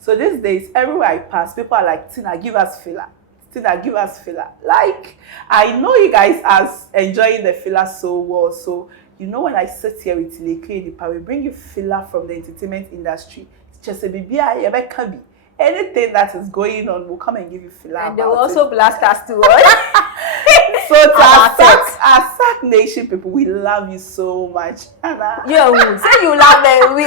So these days, everywhere I pass, people are like, Tina, give us filler. Tina, give us filler. Like, I know you guys are enjoying the filler so well. So, you know, when I sit here with Tileke, we bring you filler from the entertainment industry. It's just a BBI, anything that is going on, we'll come and give you filler. And they will also blast us to us. So to our Sac Nation people, we love you so much. You say you love them, we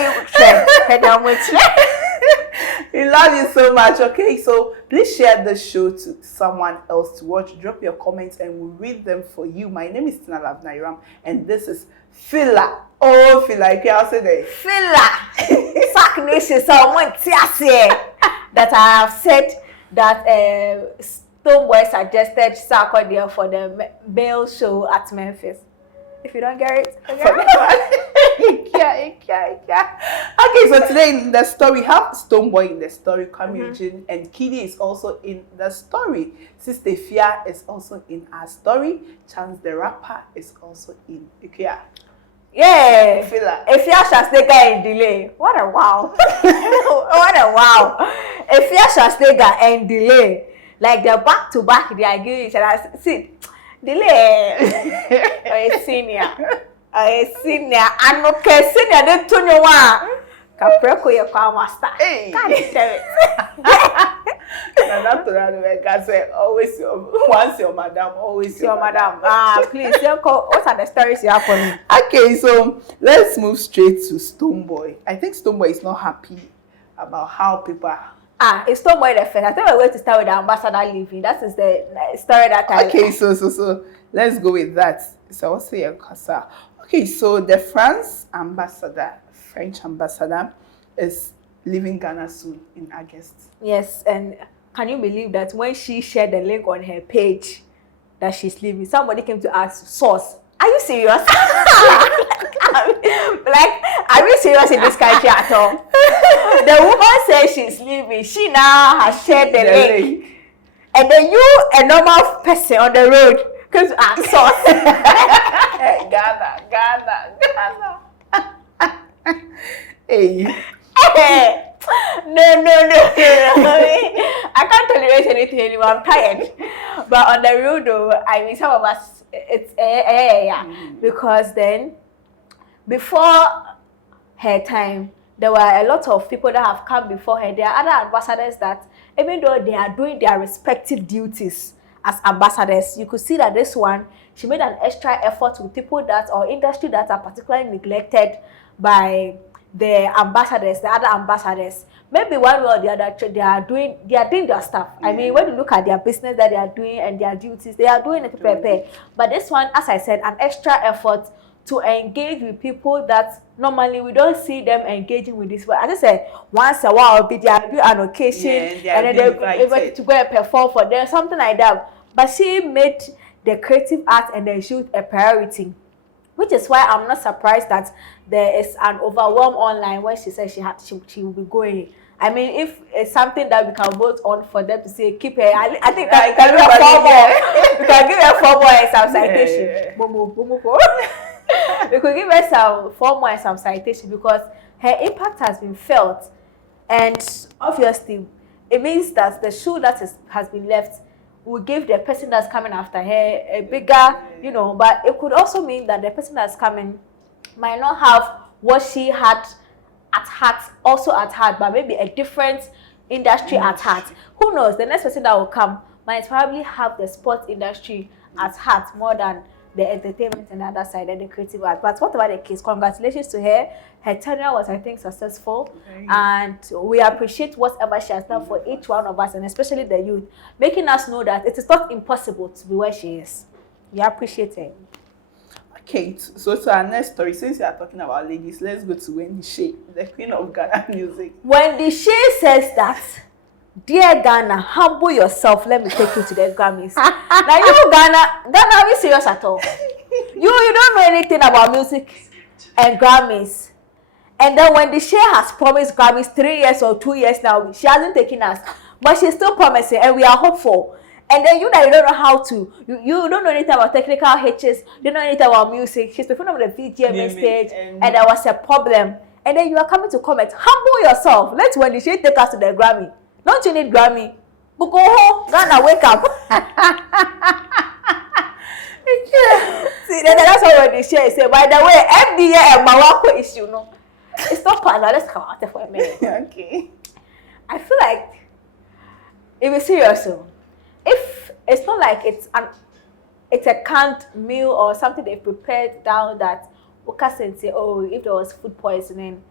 love you so much. Okay, so please share the show to someone else to watch. Drop your comments and we'll read them for you. My name is Tina Love Nairam and this is Filler. Oh, Filler, I'll say that. Filler. Sac Nation, someone that I have said that Stonebwoy suggested Sarkodie for the male show at Memphis. If you don't get it, Okay, so today in the story, we have Stonebwoy in the story, Kamijin, and Kidi is also in the story. Sister Fia is also in our story. Chance the rapper is also in Ikea. Yeah, Filler. If you shall stay guy in delay, what a wow! What a wow! If you shall stay guy in delay, like the back to back, they are giving each other. See, delay. A senior. I'm okay. Senior, they turn you one. Capreco, your car master. Always once your madam, always your madam. Please, what are the stories you have for me? Okay, so let's move straight to Stonebwoy. I think Stonebwoy is not happy about how people are. It's Stonebwoy the first. I think we're going to start with the ambassador leaving. That is the story that I. Okay, so let's go with that. So what's the Kasa? Okay, so the French ambassador is leaving Ghana soon in August. Yes, and can you believe that when she shared the link on her page that she's leaving, somebody came to ask, source, are you serious? Like, are we serious in this country at all? The woman says she's leaving. She now has shared the link. And then you, a normal person on the road, comes to ask, source. Ghana. Hey. No. I can't tolerate anything anymore. I'm tired. But on the road, though, I mean, some of us, it's because then, before her time, there were a lot of people that have come before her. There are other ambassadors that, even though they are doing their respective duties as ambassadors, you could see that this one, she made an extra effort with people that, or industry that are particularly neglected by the ambassadors, the other ambassadors. Maybe one way or the other, they are doing their stuff. Yeah. I mean, when you look at their business that they are doing and their duties, they are doing it to prepare. But this one, as I said, an extra effort to engage with people that normally we don't see them engaging with this. As I said, once a while, they are doing an occasion, and then they're able to go and perform for them, something like that. But she made the creative art and the shoot a priority, which is why I'm not surprised that there is an overwhelm online when she said she will be going. I mean, if it's something that we can vote on for them to say keep her, I think that we can give her 4 more. We can give her 4 more and some citation. We could give her some 4 more and some citation because her impact has been felt, and obviously it means that the shoe that has been left will give the person that's coming after her a bigger, but it could also mean that the person that's coming might not have what she had at heart, but maybe a different industry at heart. Who knows? The next person that will come might probably have the sports industry at heart more than the entertainment and the other side and the creative art. But whatever the case, congratulations to her. Her tenure was, I think, successful. And we appreciate whatever she has done for each one of us, and especially the youth, making us know that it is not impossible to be where she is. We appreciate her. Okay, so to our next story, since we are talking about ladies, let's go to Wendy Shay, the queen of Ghana music. Wendy Shay says that, dear Ghana, humble yourself. Let me take you to the Grammys. Now you Ghana, are we serious at all? You don't know anything about music and Grammys. And then Wendy Shay has promised Grammys 3 years or 2 years now. She hasn't taken us, but she's still promising, and we are hopeful. And then you don't know how to, you don't know anything about technical hitches, you don't know anything about music. She's performing on the VGM stage, and there was a problem. And then you are coming to comment. Humble yourself. Let's when you should take us to the Grammy. Don't you need Grammy? But go home, Ghana, wake up. See, that's how they share. Say, by the way, FDA and Mawako issue, no. It's not part. Let's come out for a minute. Okay. I feel like, if you're serious, if it's not like it's a canned meal or something they prepared down that we can say, oh, if there was food poisoning,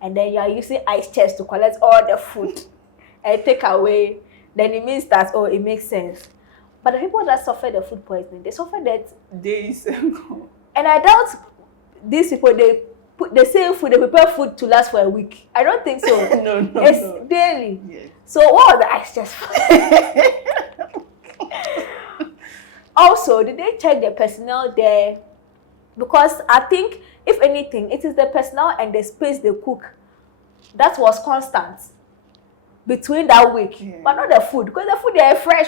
and then you are using ice chest to collect all the food and take away, then it means that, oh, it makes sense. But the people that suffer the food poisoning, they suffer that days ago. And I doubt these people, they say food, they prepare food to last for a week. I don't think so. No, it's daily. Yes. So what was the ice chest for? Also, did they check the personnel there? Because I think, if anything, it is the personnel and the space they cook that was constant between that week, but not the food, because the food they are fresh.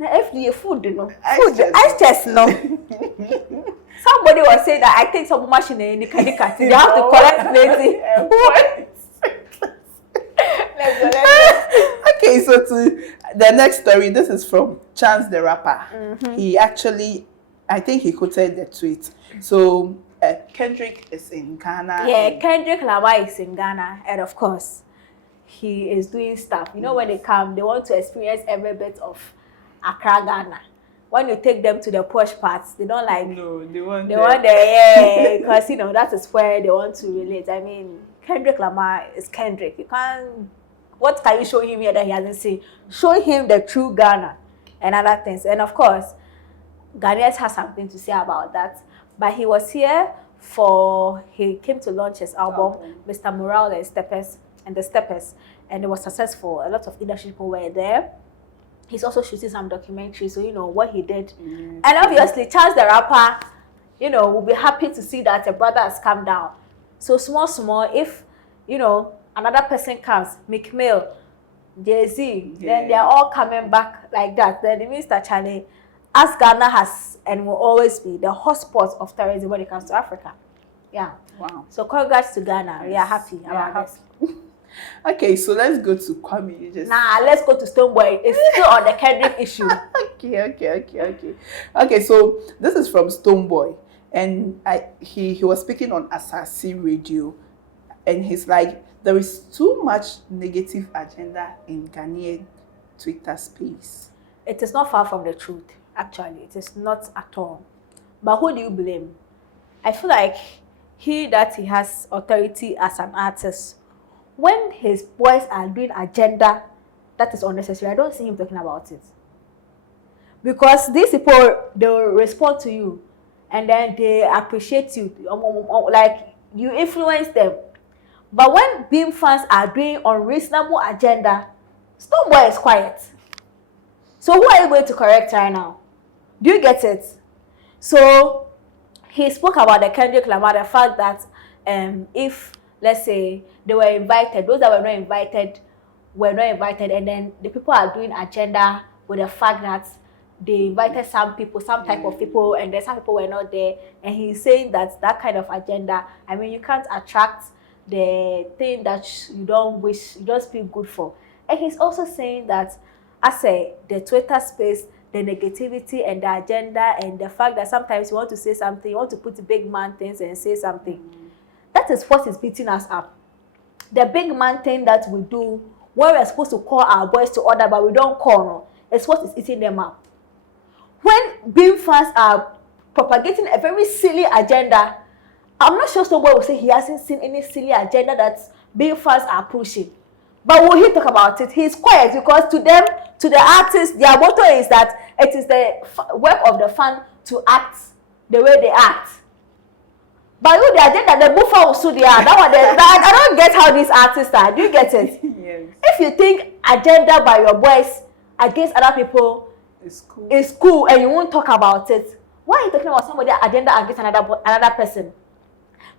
FDA food, you know, food, ice chest, no. Somebody was saying that I think some machine in the they have to collect plenty. Let's go. Okay, so to the next story, this is from Chance the Rapper. He actually, I think he quoted the tweet. So Kendrick is in Ghana. Yeah, Kendrick Lamar is in Ghana, and of course, he is doing stuff. You know, when they come, they want to experience every bit of Accra, Ghana. When you take them to the posh parts, they don't like. No, they want yeah, because you know that is where they want to relate. I mean, Kendrick Lamar is Kendrick. You can't. What can you show him here that he hasn't seen? Show him the true Ghana and other things. And of course, Ghanaians has something to say about that. But he was here he came to launch his album, Mr. Morale and the Steppers, and it was successful. A lot of industry people were there. He's also shooting some documentaries, so you know what he did. And obviously, Chance the Rapper, you know, will be happy to see that a brother has come down. So small, if, you know, another person comes, McMill, Jay-Z, then they're all coming back like that. Then it means that Charlie, as Ghana has and will always be the hotspot of terrorism when it comes to Africa. Yeah. Wow. So congrats to Ghana. Yes. We are happy about this. Okay, so let's go to Kwame. Let's go to Stonebwoy. It's still on the Kendrick issue. Okay, so this is from Stonebwoy. And he was speaking on Asasi Radio. And he's like, there is too much negative agenda in Ghanaian Twitter space. It is not far from the truth, actually. It is not at all. But who do you blame? I feel like he has authority as an artist. When his boys are doing agenda that is unnecessary, I don't see him talking about it. Because these people, they will respond to you and then they appreciate you. Like, you influence them. But when Beam fans are doing unreasonable agenda, Stonebwoy is quiet. So who are you going to correct right now? Do you get it? So he spoke about the Kendrick Lamar, the fact that if, let's say, they were invited, those that were not invited, and then the people are doing agenda with the fact that they invited some people, some type of people, and then some people were not there. And he's saying that kind of agenda, I mean, you can't attract the thing that you don't feel good for. And he's also saying that, the Twitter space, the negativity and the agenda and the fact that sometimes you want to say something, you want to put big man things and say something. That is what is beating us up. The big man thing that we do when we're supposed to call our boys to order, but we don't call, no, it's what is eating them up. When Beam fans are propagating a very silly agenda, I'm not sure Stonebwoy will say he hasn't seen any silly agenda that Beam fans are pushing. But will he talk about it? He's quiet because to them, to the artists, their motto is that it is the work of the fan to act the way they act. But you, the agenda, the buffer also they are. That one, I don't get how these artists are. Do you get it? Yes. If you think agenda by your boys against other people is cool and you won't talk about it, why are you talking about somebody's agenda against another person?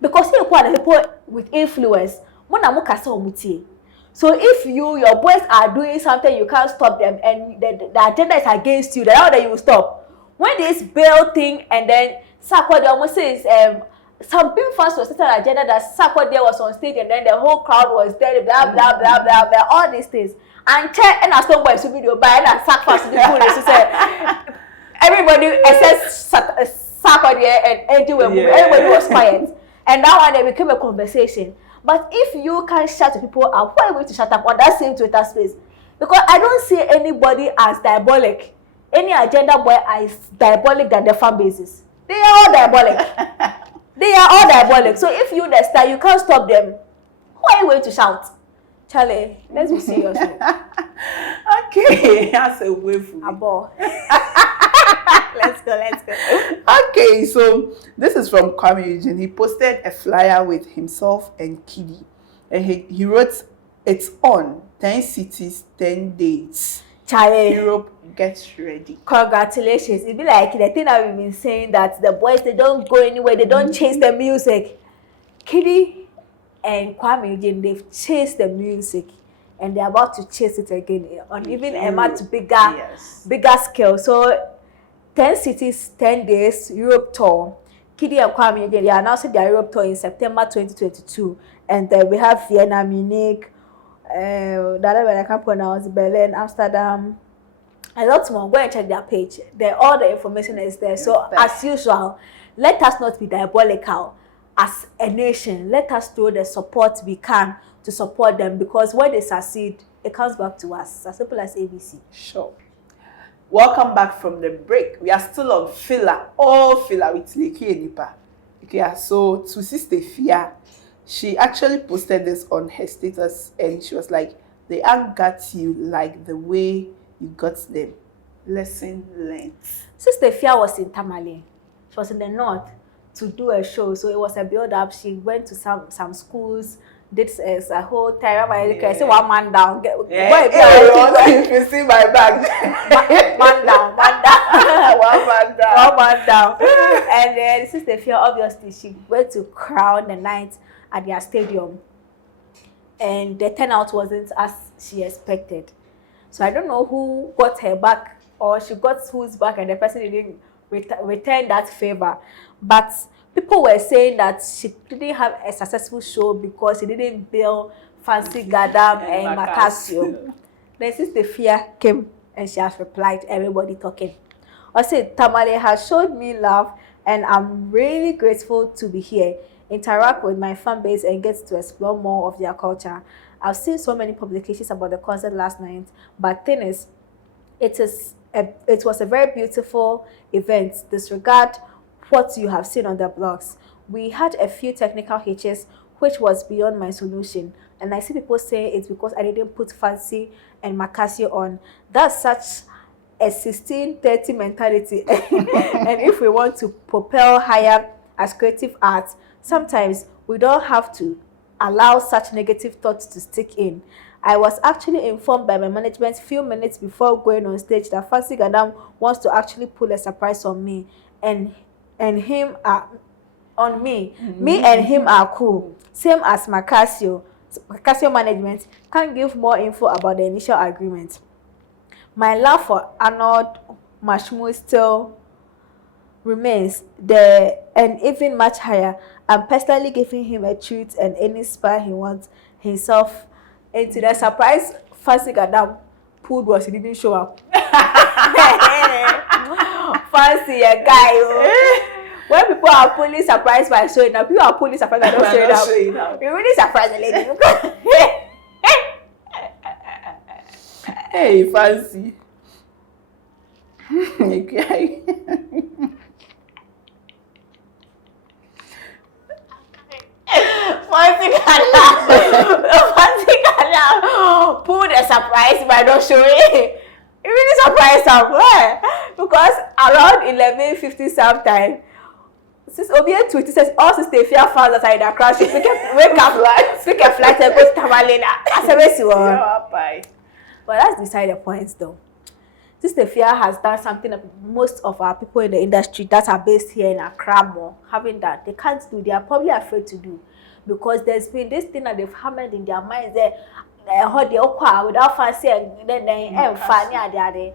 Because people with influence, so if your boys are doing something, you can't stop them, and the agenda is against you, then how do you stop? When this bail thing and then Sarkodie almost says some big fans was setting an agenda that Sarkodie was on stage and then the whole crowd was there, blah blah blah blah blah, all these things. And check and as Stonebwoy so video by and sack fast to the police said everybody except Sarkodie and anyway, everybody was quiet. And that one it became a conversation. But if you can't shut people up, why are you going to shut up on that same Twitter space? Because I don't see anybody as diabolic. Any agenda boy as diabolic than the fan bases. They are all diabolic. They are all diabolic. So if you the star, you can't stop them. Why are you going to shout? Charlie, let's be serious. Okay, that's a way for me. Abo. Let's go. Okay, so this is from Kwame Eugene. He posted a flyer with himself and Kiddy. And he wrote, "It's on 10 cities, 10 dates. Charlie. Europe, get ready." Congratulations. It'd be like the thing that we've been saying that the boys, they don't go anywhere, they don't chase the music. Kiddy and Kwame Eugene, they've chased the music and they're about to chase it again on even a much bigger scale. So 10 cities, 10 days, Europe tour. Kiddy and Kwame Eugene, they announced their Europe tour in September 2022. And we have Vienna, Munich, the other one I can't pronounce, Berlin, Amsterdam, a lot more. Go and check their page. All the information is there. So as usual, let us not be diabolical as a nation. Let us throw the support we can to support them, because when they succeed, it comes back to us. As simple as ABC. Sure. Welcome back from the break. We are still on filler, all filler with Leki Enipa. Okay, so to Sister Fia, she actually posted this on her status and she was like, "They ain't got you like the way you got them. Lesson learned." Sister Fia was in Tamale. She was in the north to do a show, so it was a build-up. She went to some schools, did a whole time. I say one man down. If you see my bag, man down. one man down. And then Sister Fia, obviously, she went to crown the night at their stadium, and the turnout wasn't as she expected. So I don't know who got her back, or she got who's back, and the person didn't return that favor. But people were saying that she didn't have a successful show because she didn't bill Fancy Gadam and Macasio. Then Sister Fia came and she has replied, everybody talking. I said, "Tamale has showed me love and I'm really grateful to be here, interact with my fan base and get to explore more of their culture. I've seen so many publications about the concert last night, but thing is, it was a very beautiful event. Disregard what you have seen on the blogs. We had a few technical hitches, which was beyond my solution. And I see people saying it's because I didn't put Fancy and Macasio on. That's such a 1630 mentality. And if we want to propel higher as creative arts, sometimes we don't have to allow such negative thoughts to stick in. I was actually informed by my management few minutes before going on stage that Fancy Gadam wants to actually pull a surprise on me and him on me. Mm-hmm. Me and him are cool. Same as Macasio. Macasio management can't give more info about the initial agreement. My love for Arnold Mashmu still remains there and even much higher. I'm personally giving him a treat and any spy he wants himself into. The surprise Fancy Gadam pulled was he didn't show up. Fancy a guy. Oh. When people are fully surprised by showing up, people are fully surprised by not showing up. You really surprised the lady. Hey, Fancy. Okay. Fancy Gadam pulled a surprise by not showing. It really surprised them. Why? Because around 11:50 sometime, since Obia tweet says all Sister Fia fans that are in Accra should wake a flight and go to Tamalina. I said, but that's beside the point though. Sister Fia has done something that most of our people in the industry that are based here in Accra more having that they can't do. They are probably afraid to do, because there's been this thing that they've hammered in their minds that without Fancy and then Fanny are there.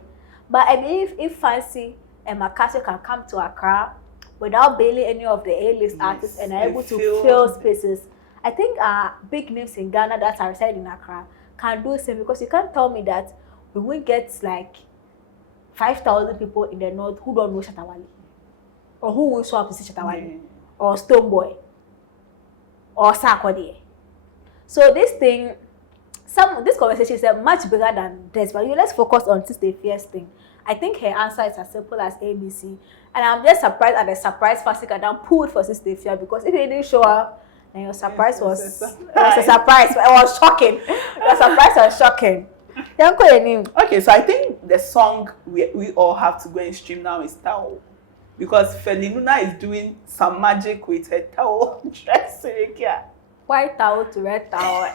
But I believe if Fancy and Macasio can come to Accra, without bailing any of the A-list artists and are able to fill spaces. I think big names in Ghana that are residing in Accra can do the same, because you can't tell me that we will get like 5,000 people in the north who don't know Shatta Wale, or who will show up to see Shatta Wale, or Stonebwoy, or Sarkodie. So this thing, this conversation is much bigger than this, but let's focus on Sister Fierce thing. I think her answer is as simple as ABC, and I'm just surprised at the surprise Fasika down pulled for Sister Fierce, because if they didn't show up, then your surprise was a surprise. It was shocking. Your surprise was shocking. Okay, so I think the song we all have to go and stream now is Tao, because Felinuna is doing some magic with her towel dressing. Yeah. White towel to red towel,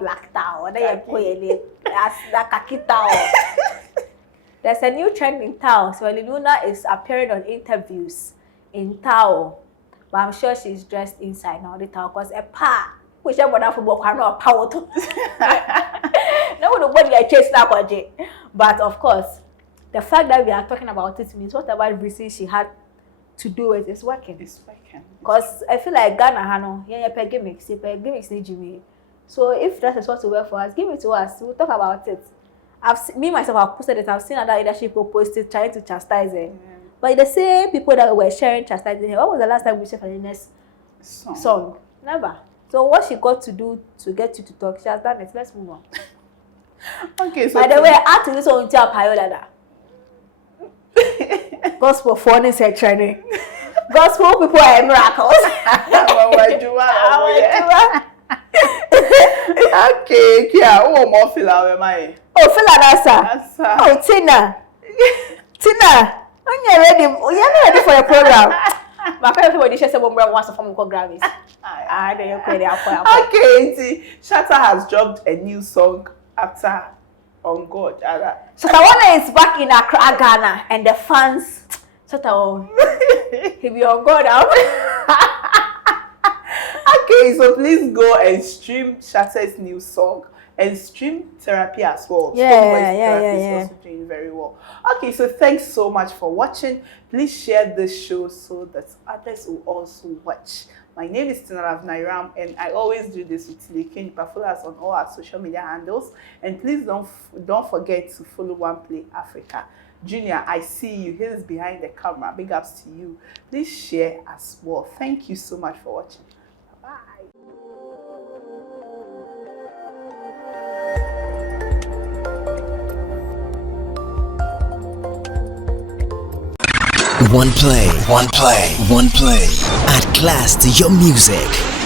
black towel, then you that's khaki towel. There's a new trend in towel. So Felinuna is appearing on interviews in towel, but I'm sure she's dressed inside now the towel, because a pa, which I'm gonna football cannot power to. Nobody I chase that. But of course, the fact that we are talking about it means whatever reason she had to do it is working. It's working. Because I feel like Ghana, gimmicks, need Jimmy. So if that is what to work for us, give it to us. We'll talk about it. Me myself, I've posted it. I've seen other leadership people post it, trying to chastise it. But the same people that were sharing chastising her, when was the last time we shared Felina's song? Never. So what she got to do to get you to talk, she has done it. Let's move on. Okay, so by the way, add to this on tell Payola. Gospel phone is a training. Gospel people are miracles. Okay, yeah. Oh, more fila, am I? Oh, fila, that's oh, Tina. When you're ready, you're not ready for your program. My parents will just say, "Well, wants to form Grammys." Okay, Shatta has dropped a new song after On God. Shatta Wale is back in Accra, Ghana, and the fans, Shatta, he be on God now. Okay, so please go and stream Shatta's new song and stream Therapy as well. Therapy is also doing very well. Okay, so thanks so much for watching. Please share this show so that others will also watch. My name is Tinalav Nairam, and I always do this with Tileke. You can follow us on all our social media handles, and please don't forget to follow Oneplay Africa. Junior, I see you. He is behind the camera. Big ups to you. Please share as well. Thank you so much for watching. Bye. One play. Add class to your music.